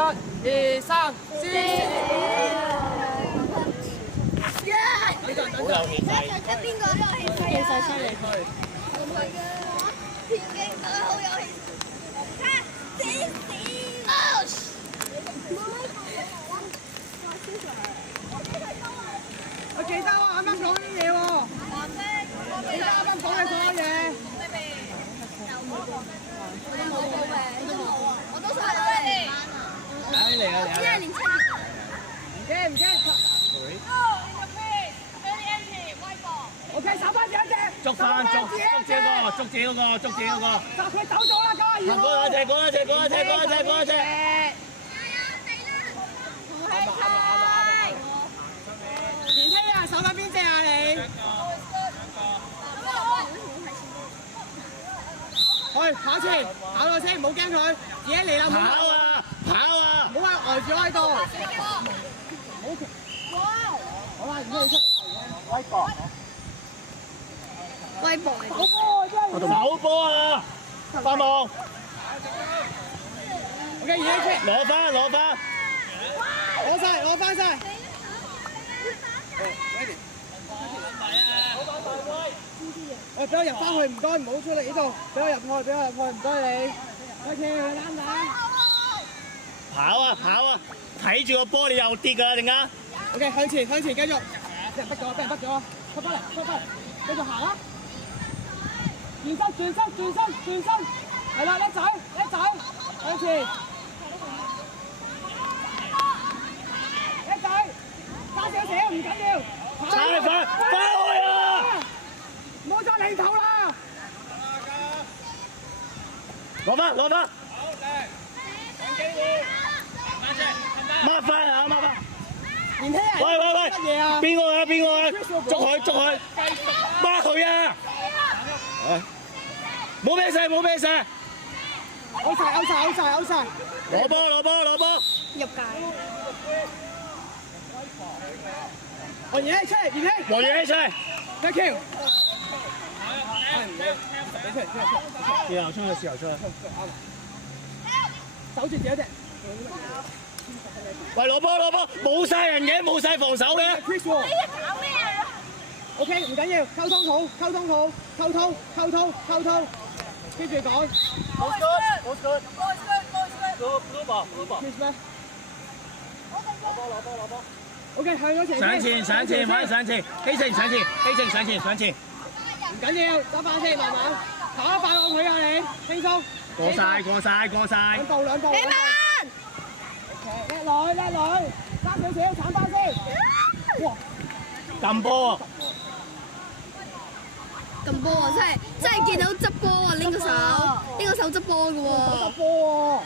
2、3，先。好有氣勢。邊個有氣勢啊？氣勢犀利佢。唔係㗎，田徑隊好有氣勢。我記得喎，啱啱講啲嘢喎。記得啱啱講嘅所有嘢。我都想嚟。嚟嚟啊嚟啊！年青。唔驚。OK， 手翻住一隻。捉翻捉自己嗰個。就佢走咗啦，92號。嗰一隻。年希啊，手緊邊隻啊你？去跑前，跑落先，唔好驚佢，自己嚟啦。跑啊！唔好話呆住喺度。好啦，唔好出嚟。威博。手波啊！發夢。OK， 而家出。攞翻。攞翻晒。俾我入翻去，唔該，唔好出嚟呢度。俾我入去，唔該你。OK， 啱打。跑啊！睇住個波，你又跌㗎啦，陣間。OK， 向前，繼續。俾人逼咗，出翻嚟，繼續行啊！轉身，係啦，叻仔，向前。叻仔，加少少，唔緊要。翻去啊！唔好再離頭啦！攞翻。抹翻。年輕人。喂，乜嘢啊？邊個啊？捉佢，抹佢啊！冇咩事。out晒。攞波。入界。黃延希出嚟，黃延希出嚟。Thank you。試後出。守住自己隻。喂，攞波，冇晒人嘅，冇晒防守嘅。Chris 喎。搞咩啊 OK， 唔緊要，溝通好。跟住講。Chris 咩 ？OK， 向咗前。上前，快上前，希成上前。唔緊要，執翻先，慢慢。跑一快落佢啊你，輕鬆。過晒。兩步。你慢。OK， 叻女，加少少，鏟翻先。哇！撳波啊！撳波啊！真係見到執波啊！呢個手執波嘅喎。執波喎！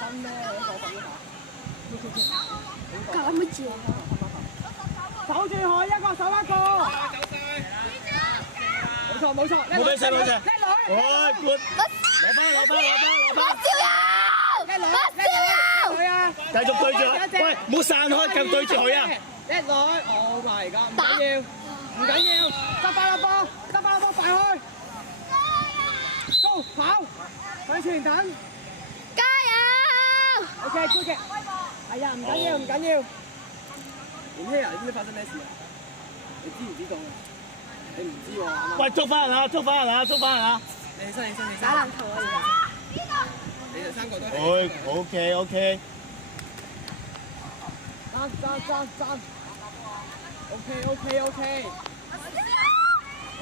真咩？搞乜嘢？守住佢，一個守一個。冇錯。冇咩事。叻女。喂，good。攞翻。佢啊！繼續對住佢，喂，唔好散開，繼續對住佢啊！叻女 ，Oh my god，唔緊要，執翻粒波，快去 ，Go 跑，向前等，加油 ！OK， good 嘅，係啊，唔緊要。年希啊，你知唔知發生咩事啊？你知唔知道啊？你唔知喎。喂，捉翻人啊！你起身，打籃球啊！你哋3個都係。OK。爭。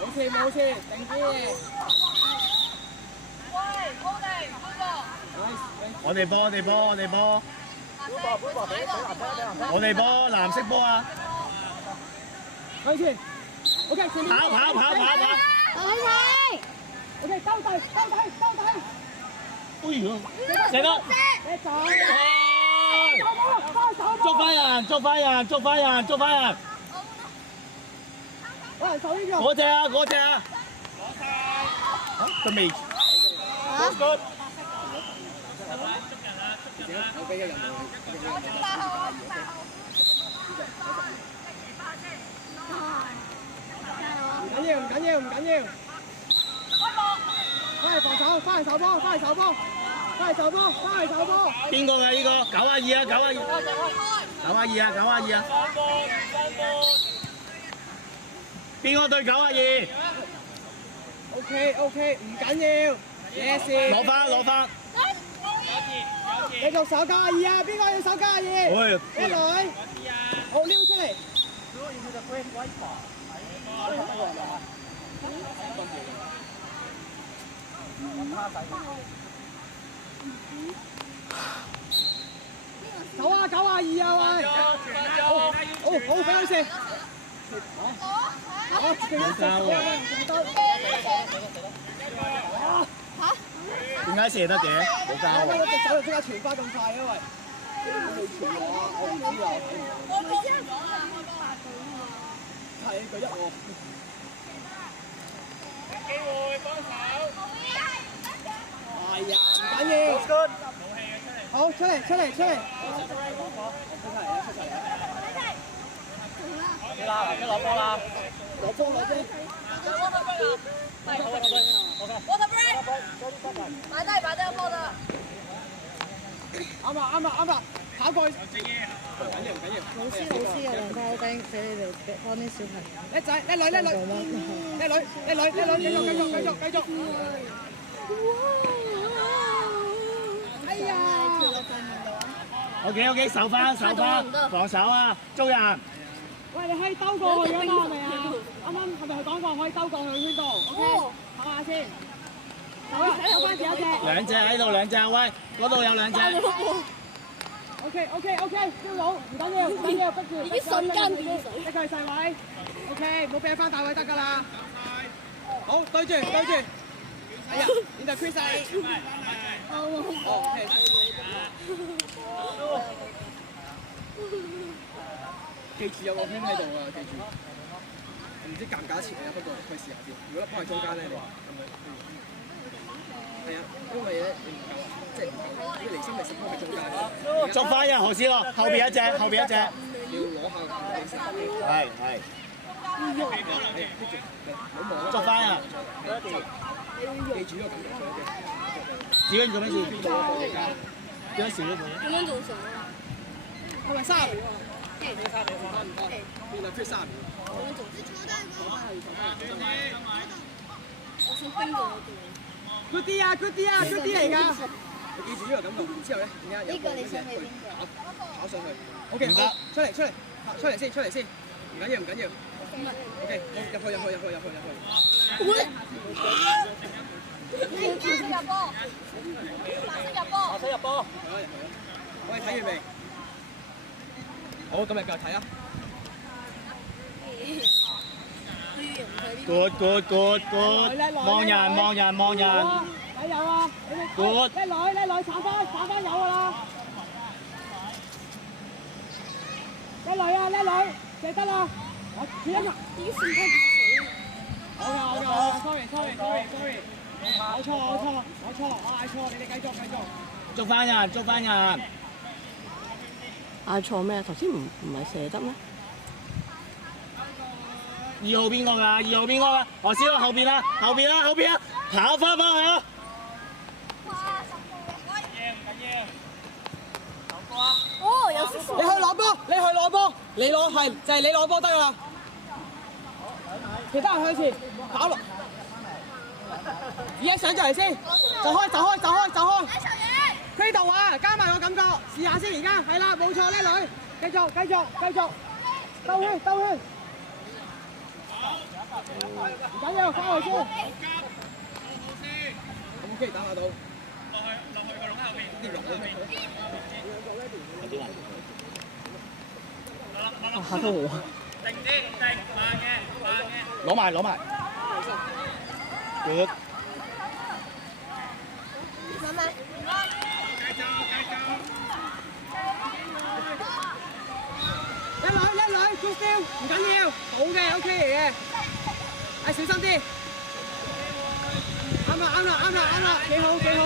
OK， 冇事，定啲嘢。我哋波，藍色波啊！向前 ，OK， 前面。跑。OK， 兜底。哎呀，成個。叻仔。捉翻人！有人守呢個。嗰隻啊！攞晒。佢未。Good。我俾個任務你。唔緊要。翻嚟防守波。翻嚟走波，翻嚟走波。邊個啊？呢個92啊，92啊，92啊。邊個對92 ？OK， 唔緊要。Yes。攞翻。繼續守92啊！邊個要守92？一女。好撩出嚟。9啊92啊喂！好，俾佢射。好，點解射得嘅？冇交啊！我隻手就即刻傳翻咁快因為我唔知啊。係佢一喎。機會幫手。係啊，唔緊要。好，出嚟。出齊啊！一攞波啦！攞波。擺低波啦！啱啊！跑過去。唔緊要。老師有兩包釘俾你哋幫啲小朋友。叻仔，叻女，繼續。哎呀 ！OK， 守翻，防守啊，捉人。喂，你可以兜過去㗎嘛？係咪啊？啱係咪講過可以兜過去圈度 ？OK， 睇下先。好啦，收翻自己隻。兩隻喺度，喂，嗰度有兩隻。OK， 標佬唔緊要，逼住。已經瞬間變水。一個係細位。OK， 唔好俾佢翻大位得㗎啦。好，對住。哎呀，你就 Chris 晒。OK。記住有個圈喺度啊！記住，唔知夾唔夾得切啊？不過可以試下先。如果幫喺中間咧，你係啊，因為咧你唔夠啊，即係唔夠，你離心力食幫喺中間。捉翻啊，何師樂，後邊一隻。要攞下離心。係。捉翻啊！記住呢個感覺。子欣做咩事？點解少咗佢？點樣做上啊？係咪3？變係 Chris 3。我想冰過嗰度。Good 啲嚟㗎。你記住呢個感覺，之後咧，而家有個嘢去跑上去。OK， 好，出嚟先，唔緊要。OK， 好，入去。白色入波。我哋睇完未？好，咁你繼續睇啊。Good，望人。加油啊！叻女，鏟翻有㗎啦！叻女，射得啦！我轉一入。已經瞬間變水。好嘅 ，sorry，我錯，我嗌錯，你哋繼續。捉翻人。嗌錯咩？頭先唔係射得咩？2號邊個㗎？何師樂後邊啦，跑翻去啊！哦，有少少。你去攞波，你攞係就係你攞波得㗎啦。其他人向前跑落。而家上咗嚟先，就開。區度啊，加埋個感覺，試下先而家，係啦，冇錯，叻女，繼續，兜圈。唔緊要，翻去先。OK， 打下到。落去個籠後面。啲龍嗰邊。嚇到我！定，慢嘅。攞埋。Good。叻女 ，good feel， 唔緊要，好嘅 ，OK 嚟嘅，小心啲，啱啦，幾好 ，OK 叻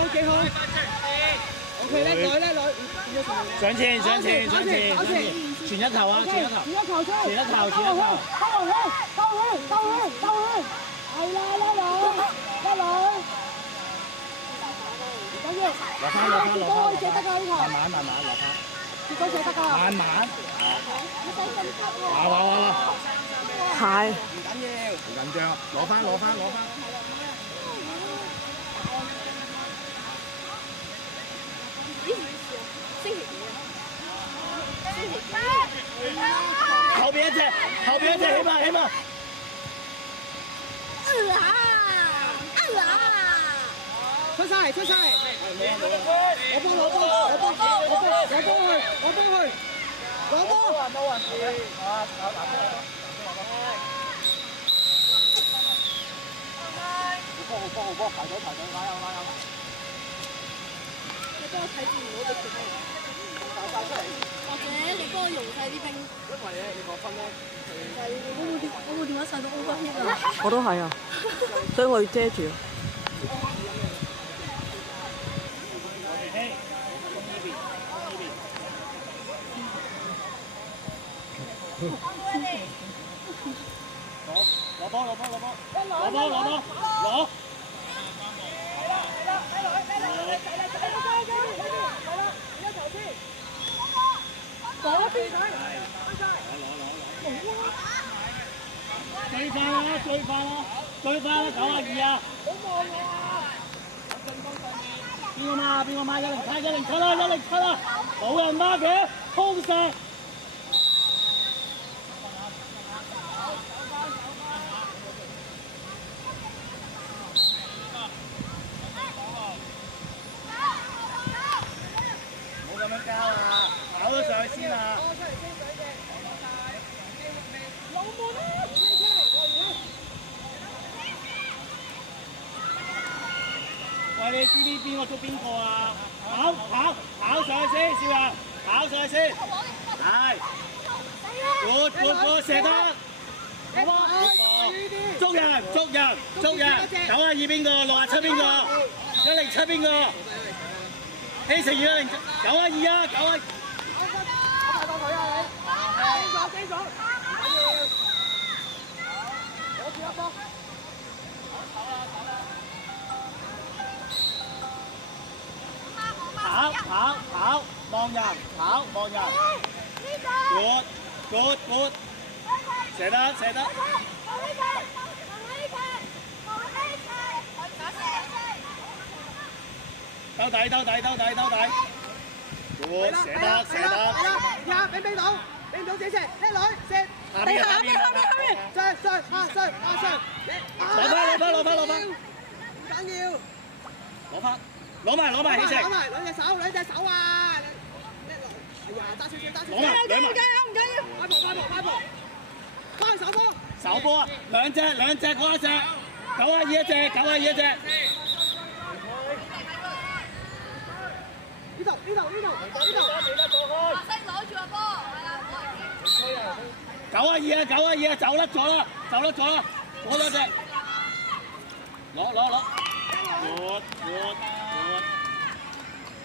女，上前，傳一球啊，傳一球，兜圈，係啦，叻女，唔緊落翻落翻落翻，射得㗎呢個。慢慢慢慢落翻。結果射得㗎。慢慢。哇！係。唔緊要，唔緊張，攞翻。後邊一隻，起碼。出晒嚟！我幫佢！攞波！好波！排隊，拉有！你幫我睇住我哋條兵，或者你幫我用晒啲兵。因為咧，你個分咧，我部電話晒到 overheat 啊！我都係啊，所以我要遮住。攞波！追翻啦！92啊！好望啊！邊個嘛？107啦！冇人孖嘅，空射！跑咗上去先啊！喂，你知邊個捉邊個啊？跑上去先，少人，跑上去先。係。活射得。捉人！92邊個？67邊個？107邊個？希成210，92啊！92。死咗！攞住一波。跑，望人，活，射得。兜底，活，射得。俾唔到自己射，叻女射。下邊。上。攞翻。唔緊要。攞埋，起成。兩隻手啊！叻女，哎呀，揸少少。攞埋，唔緊要。快步。翻手波啊！兩隻嗰一隻，92一隻。呢度。攞住個波，係啦92啊，走甩咗啦，攞多隻，攞，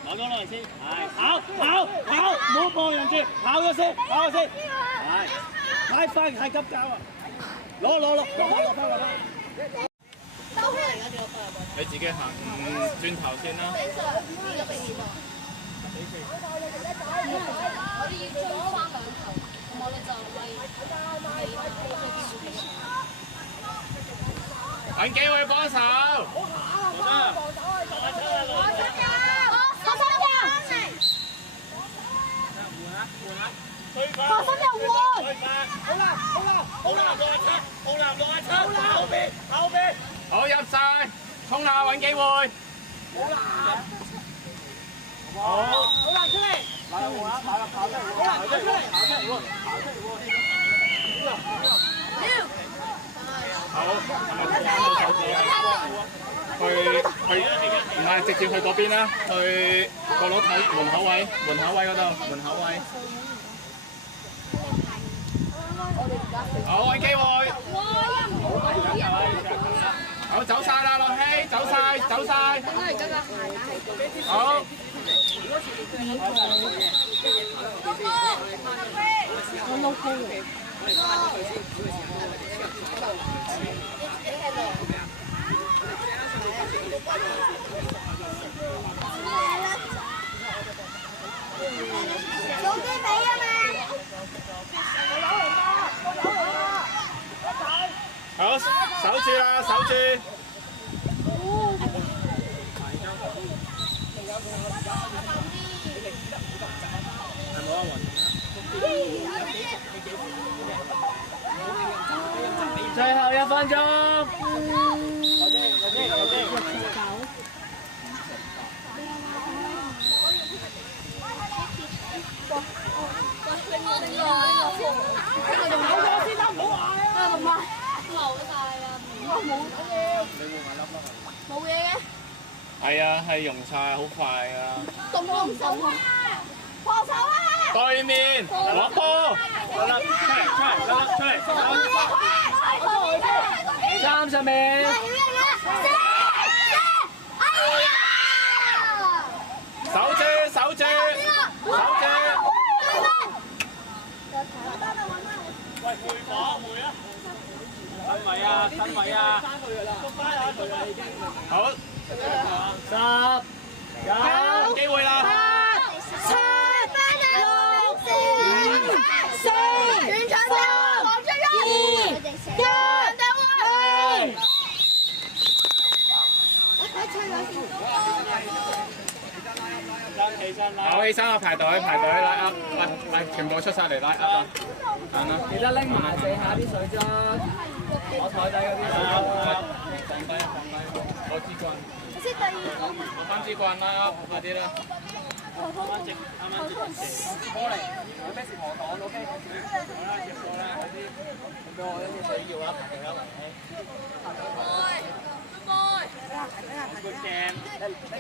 攞咗落嚟先，係，跑，唔好望人住，跑咗先，係，太快太急交啊，攞翻。你自己行轉頭先啦。我哋要追翻兩球，我哋就揾機會幫手。好入晒，衝啦！揾機會。好難出嚟。跑出嚟。好，去唔係直接去嗰邊啦，去角落睇門口位嗰度，好，揾機會。好，走晒啦，樂希，走晒。好。攞守住啦，守住。最後1分鐘。冇嘢嘅，係啊，係溶晒，好快啊！動都唔動啊！放手啊！對面攞波，出嚟，30秒。守住。喂，親位啊！好，10、9，機會啦！ 7、6、5、4、3、2、1，好，起身啊！排隊拉up，嚟全部出晒嚟拉 up 啊！記得拎埋地下啲水樽，攞台底嗰啲水樽，放低，攞支棍，攞翻支棍啦，快啲啦！過嚟，有咩事同我講 ，OK？ 好啦，接過啦，快啲，咁俾我一啲水要啦，排隊啦，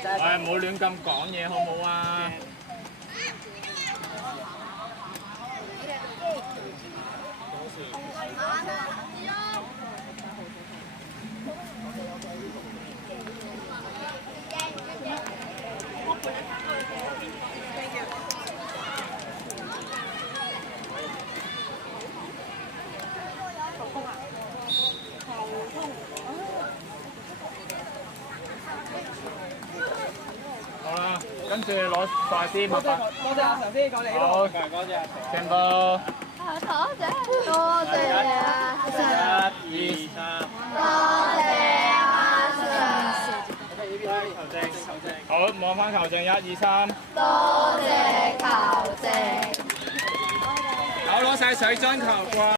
喂，唔好亂咁講嘢，好唔好啊？好啦，跟住攞快啲物品。多謝阿常先過嚟。好，多謝阿常。聽波。多謝啊！ 1、2、3。多謝啊！球證。好，望翻球證，1、2、3。多謝球證。好，攞晒水樽球棍。